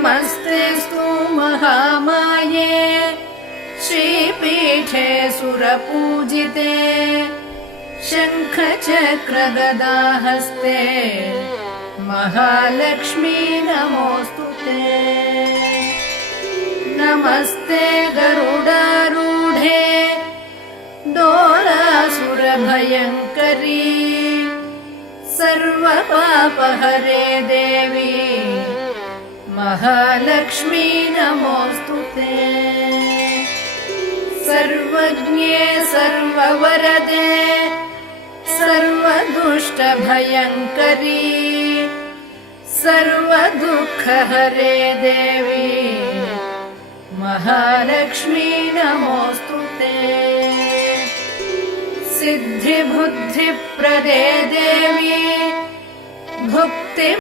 नमस्तेऽस्तु महामाये श्रीपीठे सुरपूजिते शङ्खचक्रगदाहस्ते महालक्ष्मी नमोऽस्तुते। नमस्ते गरुडारूढे दोलासुरभयङ्करी सर्वपापहरे देवी महालक्ष्मी नमोऽस्तुते। सर्वज्ञे सर्ववरदे सर्वदुष्टभयङ्करी सर्वदुःखहरे देवी महालक्ष्मी नमोऽस्तुते। सिद्धिबुद्धिप्रदे देवी भुक्ति